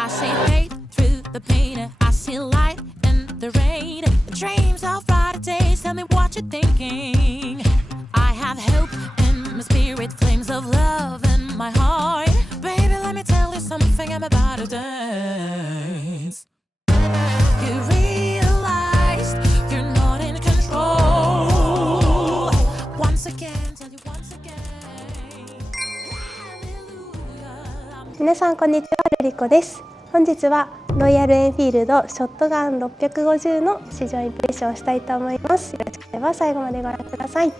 I see faith through the pain. I see light in the rain. Dreams of brighter days. Tell me what you're thinking. I have hope in my spirit, flames of love in my heart. Baby, let me tell you something. I'm about to dance. You realized you're not in control. Once again, tell you once again. 皆さんこんにちは、ルリコです。本日はロイヤルエンフィールドショットガン650の試乗インプレッションをしたいと思います。よろしければ最後までご覧ください。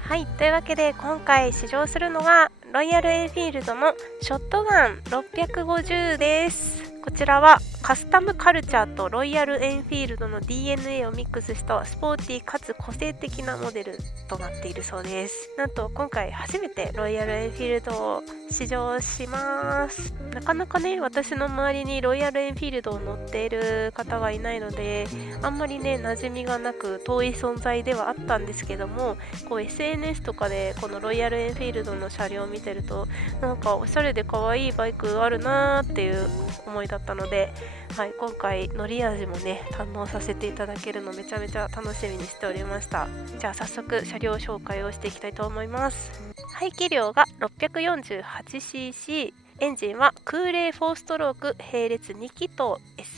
はい、というわけで今回試乗するのはロイヤルエンフィールドのショットガン650です。こちらはカスタムカルチャーとロイヤルエンフィールドの DNA をミックスしたスポーティーかつ個性的なモデルとなっているそうです。なんと今回初めてロイヤルエンフィールドを試乗します。なかなかね、私の周りにロイヤルエンフィールドを乗っている方がいないので、あんまりね馴染みがなく遠い存在ではあったんですけども、こう SNS とかでこのロイヤルエンフィールドの車両を見てると、なんかおしゃれで可愛いバイクあるなーっていう思いだったので、はい、今回乗り味もね堪能させていただけるのめちゃめちゃ楽しみにしておりました。じゃあ早速車両紹介をしていきたいと思います。排気量が 648cc、 エンジンは空冷4ストローク並列2気筒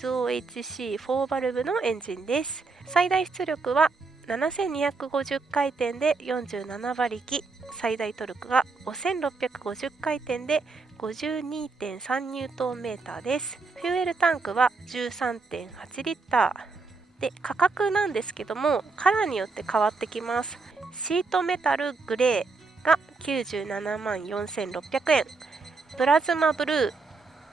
SOHC4 バルブのエンジンです。最大出力は7250回転で47馬力、最大トルクが5650回転で 52.3 ニュートンメーターです。フューエルタンクは 13.8 リッターで、価格なんですけどもカラーによって変わってきます。シートメタルグレーが97万4600円、プラズマブルー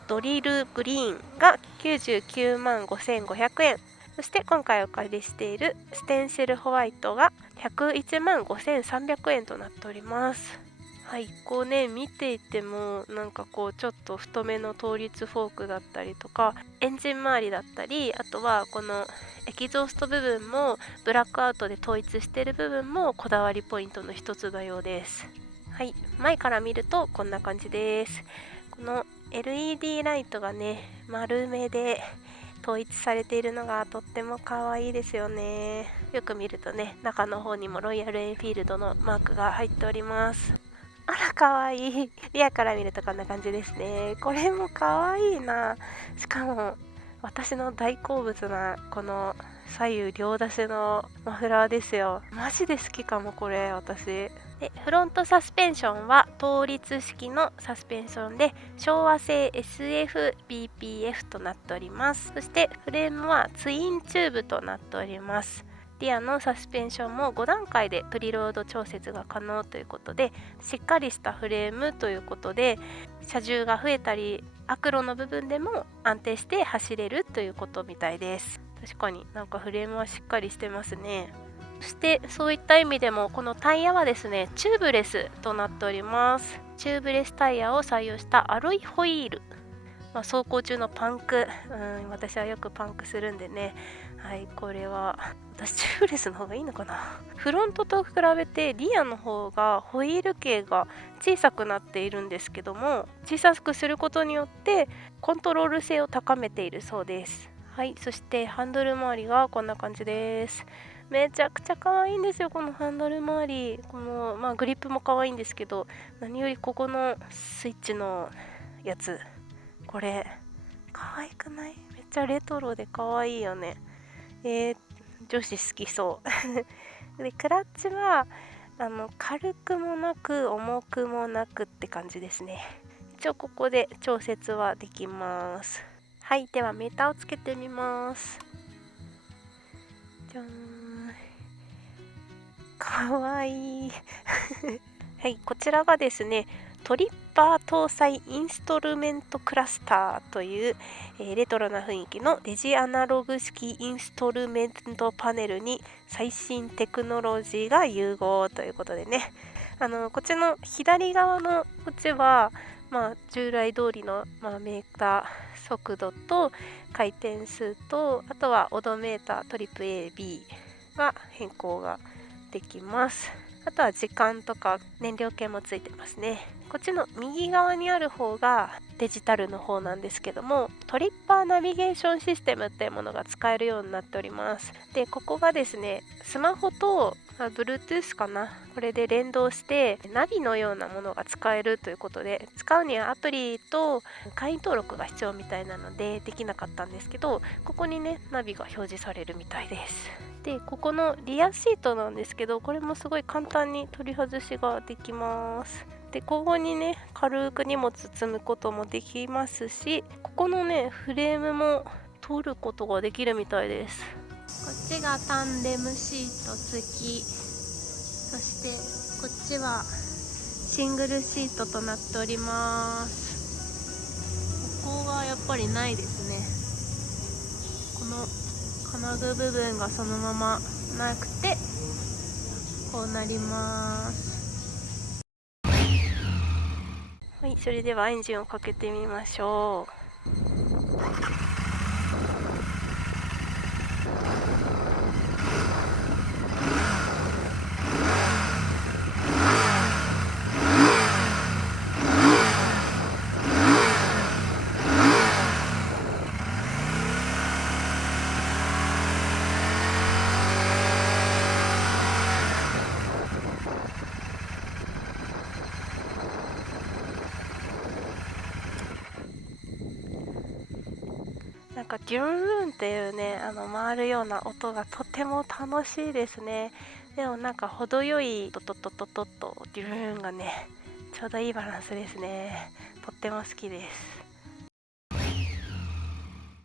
ドリルグリーンが99万5500円、そして今回お借りしているステンシルホワイトが101万5300円となっております。はい、こうね見ていてもなんかこうちょっと太めの倒立フォークだったりとか、エンジン周りだったり、あとはこのエキゾースト部分もブラックアウトで統一している部分もこだわりポイントの一つのようです。はい、前から見るとこんな感じです。この LED ライトがね丸めで統一されているのがとっても可愛いですよね。よく見るとね中の方にもロイヤルエンフィールドのマークが入っております。あら可愛い。リアから見るとこんな感じですね。これも可愛いな。しかも私の大好物なこの左右両出しのマフラーですよ。マジで好きかもこれ私。でフロントサスペンションは倒立式のサスペンションで昭和製 SFBPF となっております。そしてフレームはツインチューブとなっております。リアのサスペンションも5段階でプリロード調節が可能ということで、しっかりしたフレームということで車重が増えたりアクロの部分でも安定して走れるということみたいです。確かになんかフレームはしっかりしてますね。そしてそういった意味でもこのタイヤはですねチューブレスとなっております。チューブレスタイヤを採用したアロイホイール、走行中のパンク、私はよくパンクするんでね、はい、これは私チューブレスの方がいいのかな。フロントと比べてリアの方がホイール径が小さくなっているんですけども、小さくすることによってコントロール性を高めているそうです。はい、そしてハンドル周りがこんな感じです。めちゃくちゃ可愛いんですよこのハンドル周り。この、グリップも可愛いんですけど、何よりここのスイッチのやつ、これ可愛くない？めっちゃレトロで可愛いよね。女子好きそうでクラッチは軽くもなく重くもなくって感じですね。一応ここで調節はできます。はい、ではメーターをつけてみます。じゃーん、かわいいはい、こちらがですねトリッパー搭載インストルメントクラスターという、レトロな雰囲気のデジアナログ式インストルメントパネルに最新テクノロジーが融合ということでね、こっちの左側のこっちは、従来通りの、メーター速度と回転数と、あとはオドメータートリプ AB が変更ができます。あとは時間とか燃料計もついてますね。こっちの右側にある方がデジタルの方なんですけども、トリッパーナビゲーションシステムっていうものが使えるようになっております。でここがですね、スマホとBluetooth かな、これで連動してナビのようなものが使えるということで、使うにはアプリと会員登録が必要みたいなのでできなかったんですけど、ここにねナビが表示されるみたいです。でここのリアシートなんですけど、これもすごい簡単に取り外しができます。でここにね軽く荷物積むこともできますし、ここのねフレームも取ることができるみたいです。こっちがタンデムシート付き、そしてこっちはシングルシートとなっております。ここがやっぱりないですね。この金具部分がそのままなくてこうなります。はい、それではエンジンをかけてみましょう。なんかギュルルンっていうね、回るような音がとても楽しいですね。でもなんか程よいトトトトトとギュルルンがね、ちょうどいいバランスですね。とっても好きです。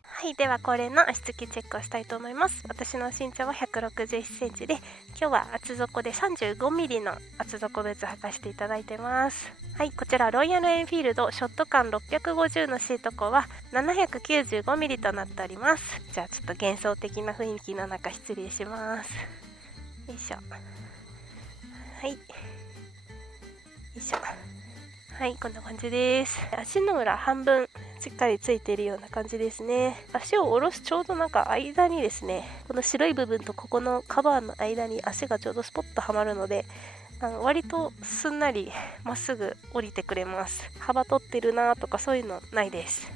はい、ではこれの足つきチェックをしたいと思います。私の身長は161センチで、今日は厚底で35ミリの厚底ブーツ履かせていただいてます。はい、こちらロイヤルエンフィールドショットガン650のシート高は795ミリとなっております。じゃあちょっと幻想的な雰囲気の中失礼します。よいしょ。はい。よいしょ。はい、こんな感じです。足の裏半分しっかりついているような感じですね。足を下ろすちょうどなんか間にですね、この白い部分とここのカバーの間に足がちょうどスポッとはまるので、割とすんなりまっすぐ降りてくれます。幅取ってるなとかそういうのないです。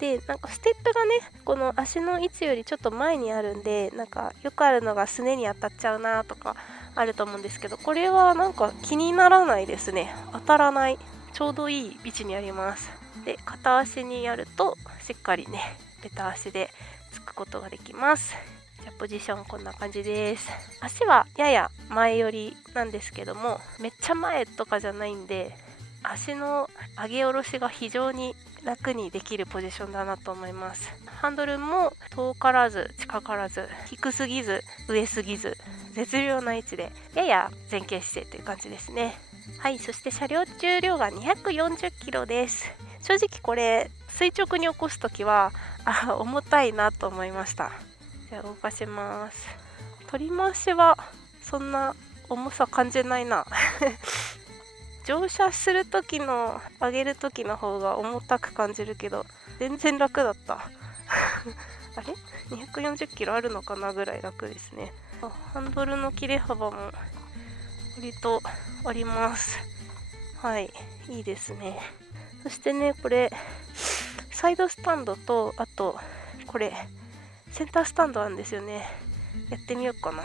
でなんかステップがね、この足の位置よりちょっと前にあるんで、なんかよくあるのがすねに当たっちゃうなとかあると思うんですけど、これはなんか気にならないですね。当たらない、ちょうどいい位置にあります。で片足にやるとしっかりねベタ足でつくことができます。じゃあポジションこんな感じです。足はやや前寄りなんですけども、めっちゃ前とかじゃないんで、足の上げ下ろしが非常に楽にできるポジションだなと思います。ハンドルも遠からず近からず、低すぎず上すぎず、絶妙な位置でやや前傾姿勢という感じですね。はい、そして車両重量が240キロです。正直これ垂直に起こすときは重たいなと思いました。じゃあ動かします。取り回しはそんな重さ感じないな乗車するときの上げるときの方が重たく感じるけど全然楽だったあれ240キロあるのかなぐらい楽ですね。ハンドルの切れ幅も割とあります。はい、いいですね。そしてね、これサイドスタンドと、あとこれセンタースタンドなんですよね。やってみようかな。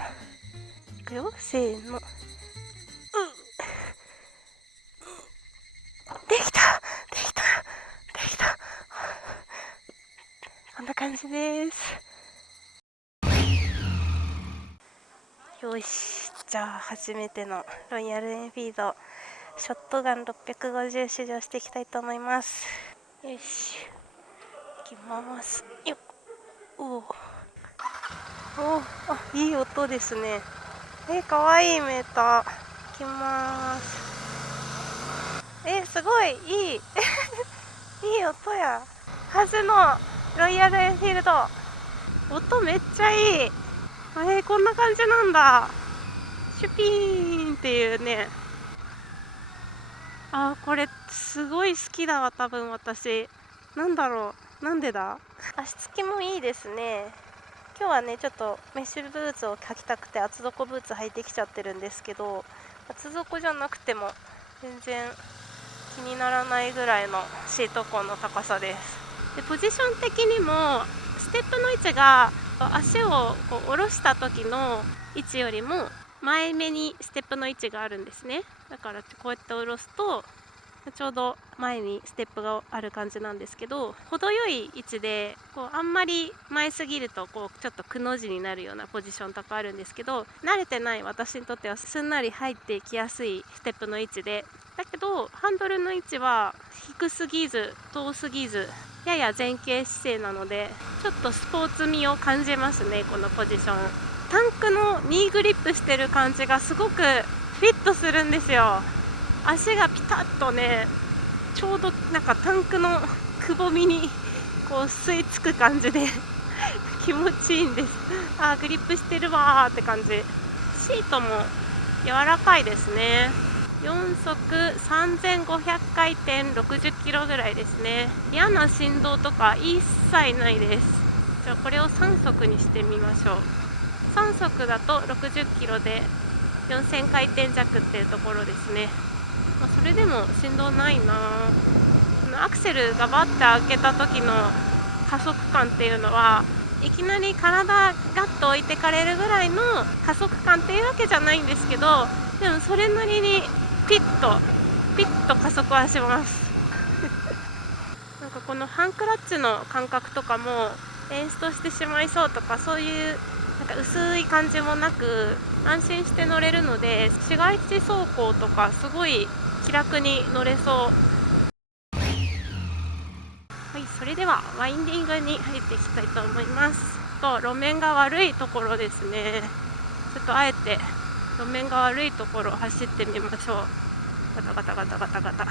いくよ、せーの。できたこんな感じです。よし、じゃあ初めてのロイヤルエンフィールドショットガン650試乗していきたいと思います。よし、いきます。よっ、おいい音ですね。かわいいメーター。いきます。すごいいいいい音や。初のロイヤルエンフィールド、音めっちゃいい。こんな感じなんだ。シュピーンっていうね。これすごい好きだわ、多分私。なんだろう、なんでだ。足つきもいいですね。今日はねちょっとメッシュブーツを履きたくて厚底ブーツ履いてきちゃってるんですけど、厚底じゃなくても全然気にならないぐらいのシート高の高さです。でポジション的にもステップの位置が足をこう下ろした時の位置よりも前目にステップの位置があるんですね。だからこうやって下ろすとちょうど前にステップがある感じなんですけど、程よい位置でこうあんまり前すぎるとこうちょっとくの字になるようなポジションとかあるんですけど、慣れてない私にとってはすんなり入っていきやすいステップの位置で、だけどハンドルの位置は低すぎず遠すぎずやや前傾姿勢なので、ちょっとスポーツ味を感じますね。このポジションタンクのニーグリップしてる感じがすごくフィットするんですよ。足がピタッとね、ちょうどなんかタンクのくぼみにこう吸い付く感じで気持ちいいんです。グリップしてるわーって感じ。シートも柔らかいですね。4速3500回転60キロぐらいですね。嫌な振動とか一切ないです。じゃあこれを3速にしてみましょう。3速だと60キロで4000回転弱っていうところですね。それでも振動ないな。アクセルがバッて開けた時の加速感っていうのはいきなり体ガッと置いてかれるぐらいの加速感っていうわけじゃないんですけど、でもそれなりにピッと加速はしますなんかこのハンクラッチの感覚とかもエンストしてしまいそうとか、そういうなんか薄い感じもなく安心して乗れるので、市街地走行とかすごい気楽に乗れそう。はい、それではワインディングに入っていきたいと思います。路面が悪いところですね。ちょっとあえて路面が悪いところを走ってみましょう。ガタガタガタガタガタ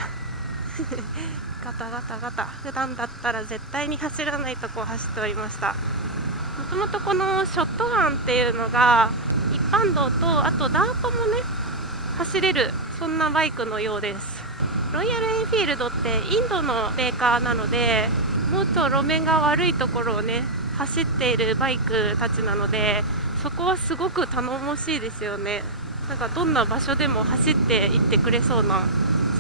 ガタガタガタ。普段だったら絶対に走らないとこを走っておりました。もともとこのショットガンっていうのが一般道とあとダートもね走れる、そんなバイクのようです。ロイヤルエンフィールドってインドのメーカーなので、もっと路面が悪いところをね走っているバイクたちなので、そこはすごく頼もしいですよね。なんかどんな場所でも走っていってくれそうな、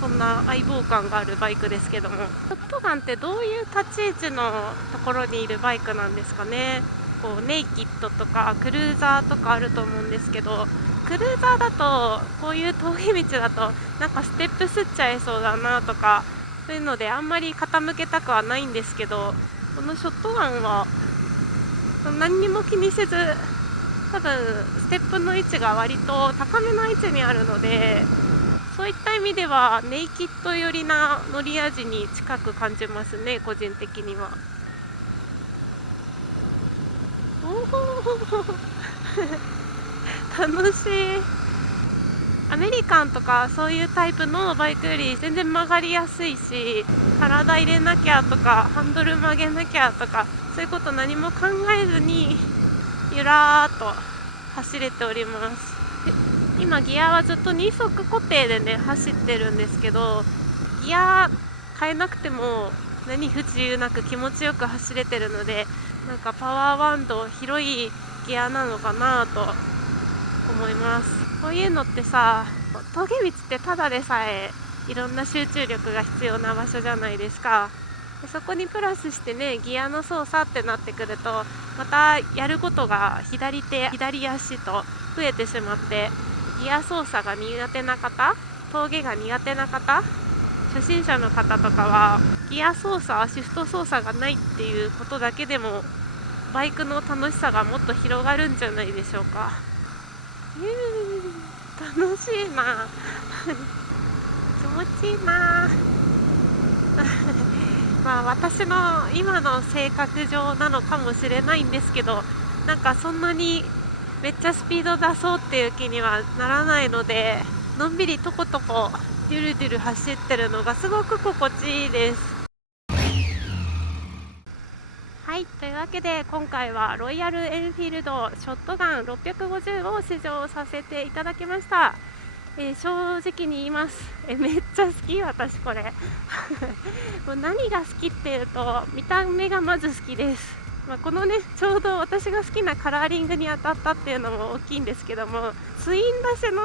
そんな相棒感があるバイクですけども、ショットガンってどういう立ち位置のところにいるバイクなんですかね。こうネイキッドとかクルーザーとかあると思うんですけど、クルーザーだとこういう峠道だとなんかステップすっちゃいそうだなとか、そういうのであんまり傾けたくはないんですけど、このショットガンは何にも気にせず、多分ステップの位置が割と高めの位置にあるので、そういった意味ではネイキッド寄りな乗り味に近く感じますね、個人的には。楽しい。アメリカンとかそういうタイプのバイクより全然曲がりやすいし、体入れなきゃとかハンドル曲げなきゃとかそういうこと何も考えずにゆらーっと走れております。今ギアはずっと2速固定でね走ってるんですけど、ギア変えなくても何不自由なく気持ちよく走れてるので、なんかパワーバンド広いギアなのかなと思います。こういうのってさ、峠道ってただでさえいろんな集中力が必要な場所じゃないですか。でそこにプラスしてねギアの操作ってなってくると、またやることが左手左足と増えてしまって、ギア操作が苦手な方、峠が苦手な方、初心者の方とかはギア操作シフト操作がないっていうことだけでもバイクの楽しさがもっと広がるんじゃないでしょうか。楽しいな気持ちいいなまあ私の今の性格上なのかもしれないんですけど、なんかそんなにめっちゃスピード出そうっていう気にはならないので、のんびりとことこデュルデュル走ってるのがすごく心地いいです。はい、というわけで今回はロイヤルエンフィールドショットガン650を試乗させていただきました。正直に言います。めっちゃ好き、私これもう何が好きっていうと、見た目がまず好きです。このねちょうど私が好きなカラーリングに当たったっていうのも大きいんですけども、ツイン出しの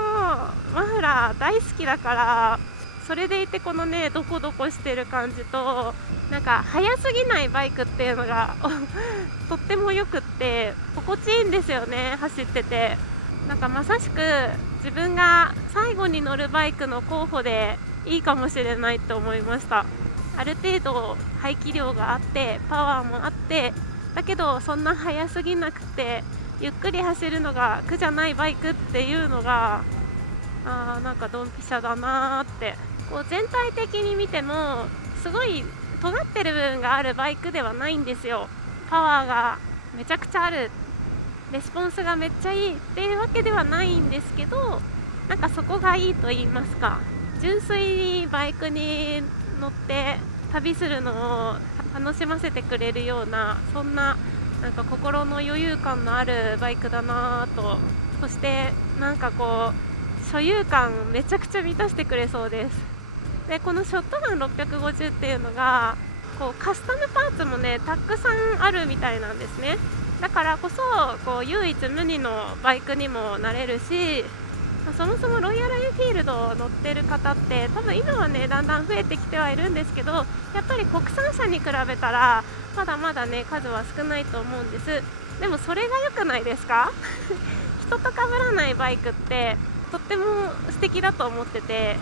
マフラー大好きだから、それでいてこのねドコドコしてる感じと、なんか速すぎないバイクっていうのがとってもよくって心地いいんですよね、走ってて。なんかまさしく自分が最後に乗るバイクの候補でいいかもしれないと思いました。ある程度排気量があってパワーもあって、だけどそんな速すぎなくてゆっくり走るのが苦じゃないバイクっていうのがなんかドンピシャだなーって。こう全体的に見てもすごい尖ってる部分があるバイクではないんですよ。パワーがめちゃくちゃある、レスポンスがめっちゃいいっていうわけではないんですけど、なんかそこがいいと言いますか、純粋にバイクに乗って旅するのを楽しませてくれるような、そんななんか心の余裕感のあるバイクだなと。そしてなんかこう所有感めちゃくちゃ満たしてくれそうです。でこのショットガン650っていうのがこうカスタムパーツもねたくさんあるみたいなんですね。だからこそこう唯一無二のバイクにもなれるし、そもそもロイヤルエンフィールドを乗ってる方って多分今はねだんだん増えてきてはいるんですけど、やっぱり国産車に比べたらまだまだね数は少ないと思うんです。でもそれが良くないですか人と被らないバイクってとっても素敵だと思ってて、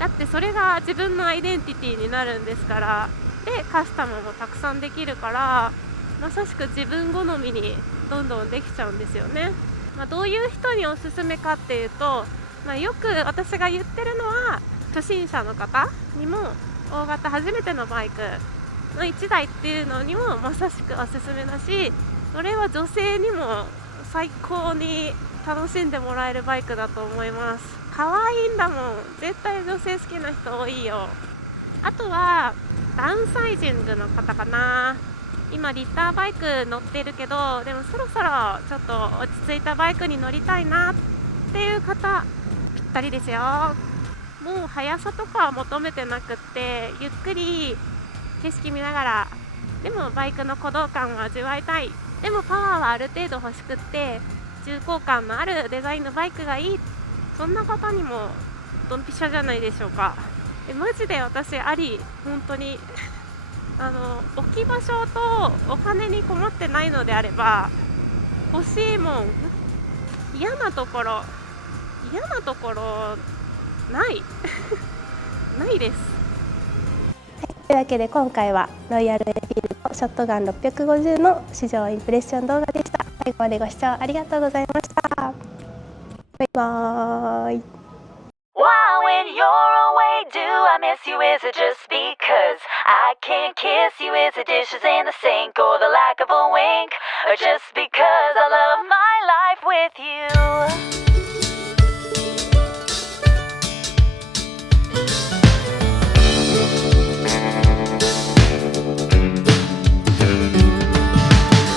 だってそれが自分のアイデンティティになるんですから。でカスタムもたくさんできるから、まさしく自分好みにどんどんできちゃうんですよね。どういう人におすすめかっていうと、よく私が言ってるのは初心者の方にも大型初めてのバイクの1台っていうのにもまさしくおすすめだし、それは女性にも最高に楽しんでもらえるバイクだと思います。可愛いんだもん、絶対女性好きな人多いよ。あとはダウンサイジングの方かな。今リッターバイク乗ってるけど、でもそろそろちょっと落ち着いたバイクに乗りたいなっていう方ぴったりですよ。もう速さとかは求めてなくって、ゆっくり景色見ながらでもバイクの鼓動感を味わいたい、でもパワーはある程度欲しくって重厚感のあるデザインのバイクがいい、そんな方にもドンピシャじゃないでしょうか。マジで私あり、本当に置き場所とお金に困ってないのであれば欲しいもん。嫌なところないないです。というわけで今回はロイヤルエンフィールドショットガン650の試乗インプレッション動画でした。最後までご視聴ありがとうございました。バイバーイ。Wow, when you're away, do I miss you? Is it just because I can't kiss you? Is it dishes in the sink or the lack of a wink? Or just